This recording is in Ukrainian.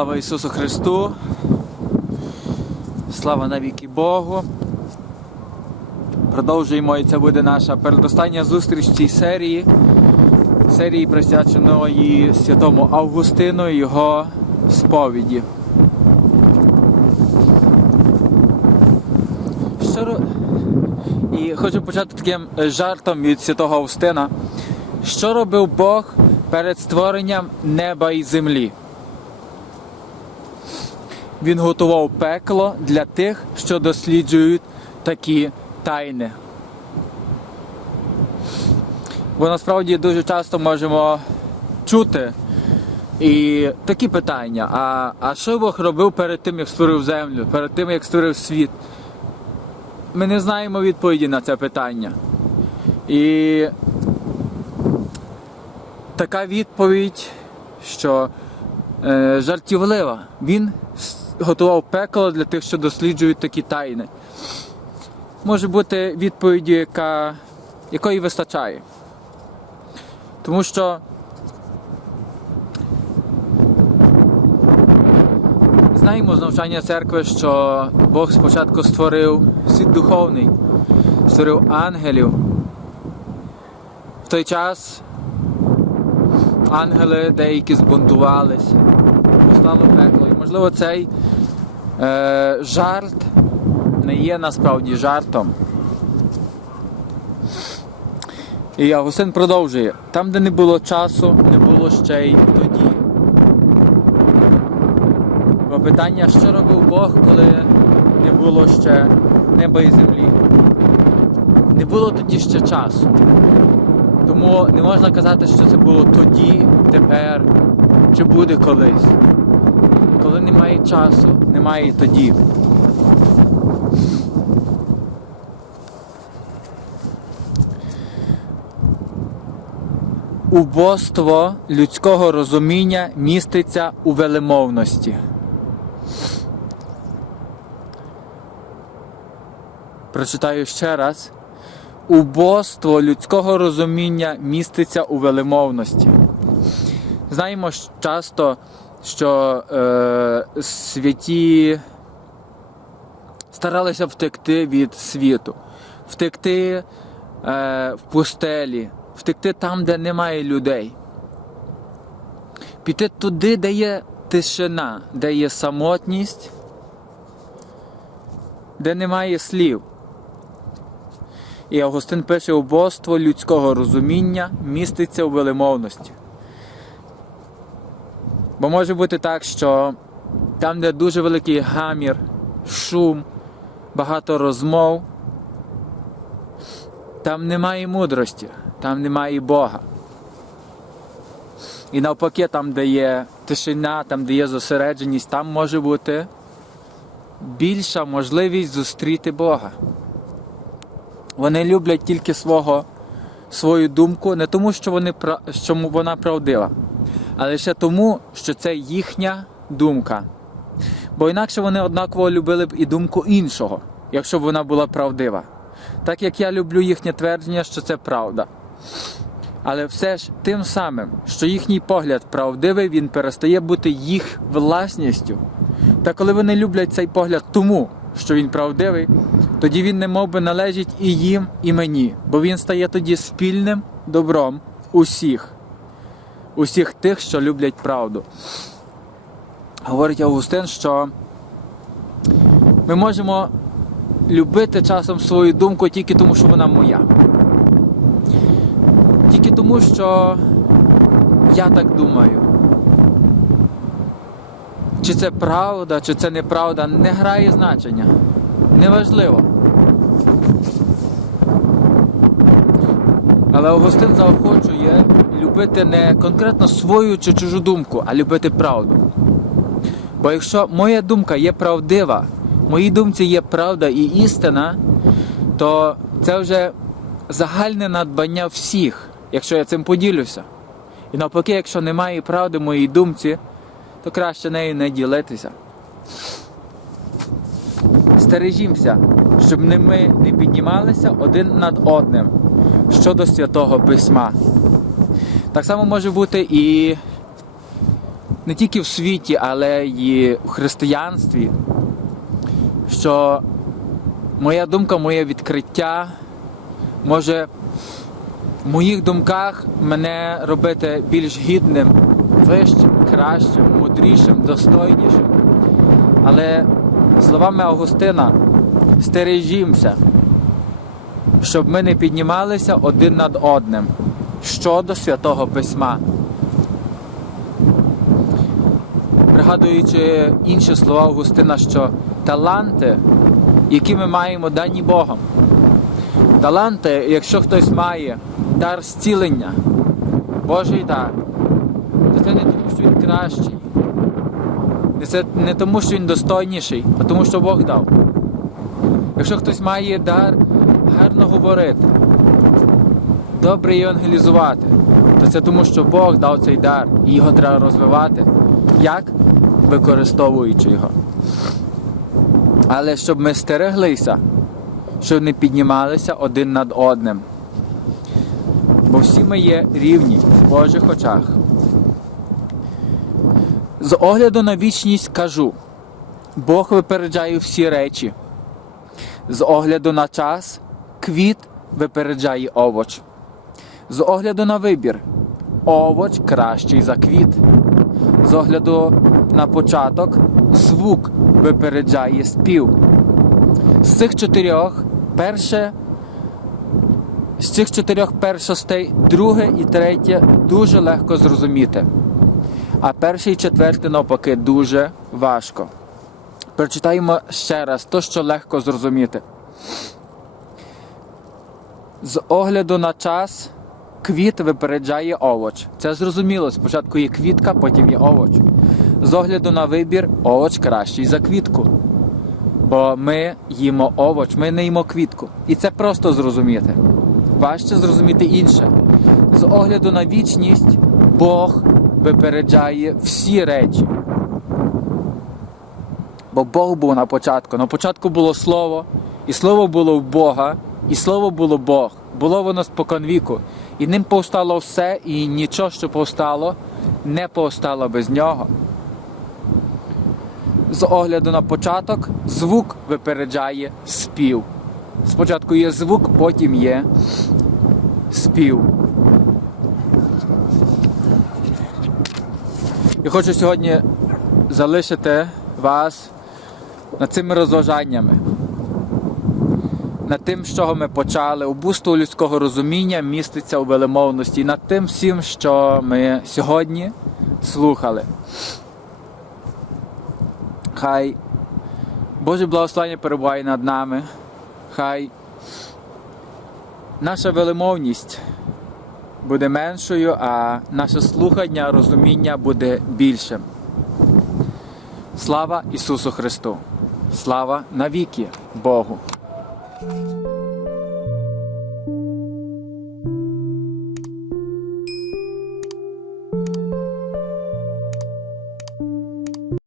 Слава Ісусу Христу! Слава навіки Богу! Продовжуємо, і це буде наша передостання зустріч в цій серії. Серії присвяченої святому Августину і його сповіді. Що І хочу почати таким жартом від святого Августина. Що робив Бог перед створенням неба і землі? Він готував пекло для тих, що досліджують такі тайни. Бо насправді дуже часто можемо чути і такі питання: а, а що Бог робив перед тим, як створив землю, перед тим, як створив світ? Ми не знаємо відповіді на це питання. І така відповідь, що е, жартівлива. Він готував пекло для тих, що досліджують такі тайни. Може бути відповіддю, яка, якої вистачає. Тому що знаємо з навчання церкви, що Бог спочатку створив світ духовний, створив ангелів. В той час ангели деякі збунтувались, постало пекло. І можливо цей е, жарт не є насправді жартом. І Августин продовжує: там, де не було часу, не було ще й тоді. Бо питання, що робив Бог, коли не було ще неба і землі. Не було тоді ще часу. Тому не можна казати, що це було тоді, тепер чи буде колись. Коли немає часу, немає і тоді. Убоство людського розуміння міститься у велемовності. Прочитаю ще раз. Убоство людського розуміння міститься у велемовності. Знаємо ж часто, що е, святі старалися втекти від світу, втекти е, в пустелі, втекти там, де немає людей. Піти туди, де є тишина, де є самотність, де немає слів. І Августин пише, убоство людського розуміння міститься у велемовності. Бо може бути так, що там, де дуже великий гамір, шум, багато розмов, там немає мудрості, там немає Бога. І навпаки, там, де є тишина, там, де є зосередженість, там може бути більша можливість зустріти Бога. Вони люблять тільки свого, свою думку, не тому, що, вони, що вона правдива, а лише тому, що це їхня думка. Бо інакше вони однаково любили б і думку іншого, якщо б вона була правдива. Так як я люблю їхнє твердження, що це правда. Але все ж тим самим, що їхній погляд правдивий, він перестає бути їх власністю. Та коли вони люблять цей погляд тому, що він правдивий, тоді він не мов би належить і їм, і мені, бо він стає тоді спільним добром усіх, усіх тих, що люблять правду. Говорить Августин, що ми можемо любити часом свою думку тільки тому, що вона моя. Тільки тому, що я так думаю. Чи це правда, чи це неправда, не грає значення. Неважливо. Але Августин заохочує любити не конкретно свою чи чужу думку, а любити правду. Бо якщо моя думка є правдива, в моїй думці є правда і істина, то це вже загальне надбання всіх, якщо я цим поділюся. І навпаки, якщо немає правди в моїй думці, то краще нею не ділитися. Стережімося, щоб ми не піднімалися один над одним щодо святого письма. Так само може бути і не тільки в світі, але й в християнстві, що моя думка, моє відкриття може в моїх думках мене робити більш гідним, вищим, кращим, мудрішим, достойнішим. Але словами Августина, стережімося, щоб ми не піднімалися один над одним щодо святого письма. Пригадуючи інші слова Августина, що таланти, які ми маємо дані Богом, таланти, якщо хтось має дар зцілення, Божий дар, то це не тому, що він кращий, це не тому, що він достойніший, а тому, що Бог дав. Якщо хтось має дар гарно говорити, добре євангелізувати, то це тому, що Бог дав цей дар і його треба розвивати. Як? Використовуючи його. Але щоб ми стереглися, щоб не піднімалися один над одним. Бо всі ми є рівні в Божих очах. З огляду на вічність кажу, Бог випереджає всі речі. З огляду на час квіт випереджає овоч. З огляду на вибір овоч кращий за квіт. З огляду на початок звук випереджає спів. З цих чотирьох перше. З цих чотирьох першостей друге і третє дуже легко зрозуміти. А перше і четверте навпаки дуже важко. Прочитаємо ще раз то, що легко зрозуміти. З огляду на час квіт випереджає овоч. Це зрозуміло. Спочатку є квітка, потім є овоч. З огляду на вибір овоч кращий за квітку. Бо ми їмо овоч, ми не їмо квітку. І це просто зрозуміти. Важче зрозуміти інше. З огляду на вічність Бог випереджає всі речі. Бо Бог був на початку. На початку було Слово, і Слово було в Бога, і Слово було Бог. Було воно спокон віку. І ним повстало все, і нічого, що повстало, не повстало без нього. З огляду на початок звук випереджає спів. Спочатку є звук, потім є спів. Я хочу сьогодні залишити вас над цими розважаннями, над тим, з чого ми почали. Убуство людського розуміння міститься у велемовності, і над тим всім, що ми сьогодні слухали. Хай Боже благословення перебуває над нами. Хай наша велемовність буде меншою, а наше слухання, розуміння буде більшим. Слава Ісусу Христу! Слава навіки Богу!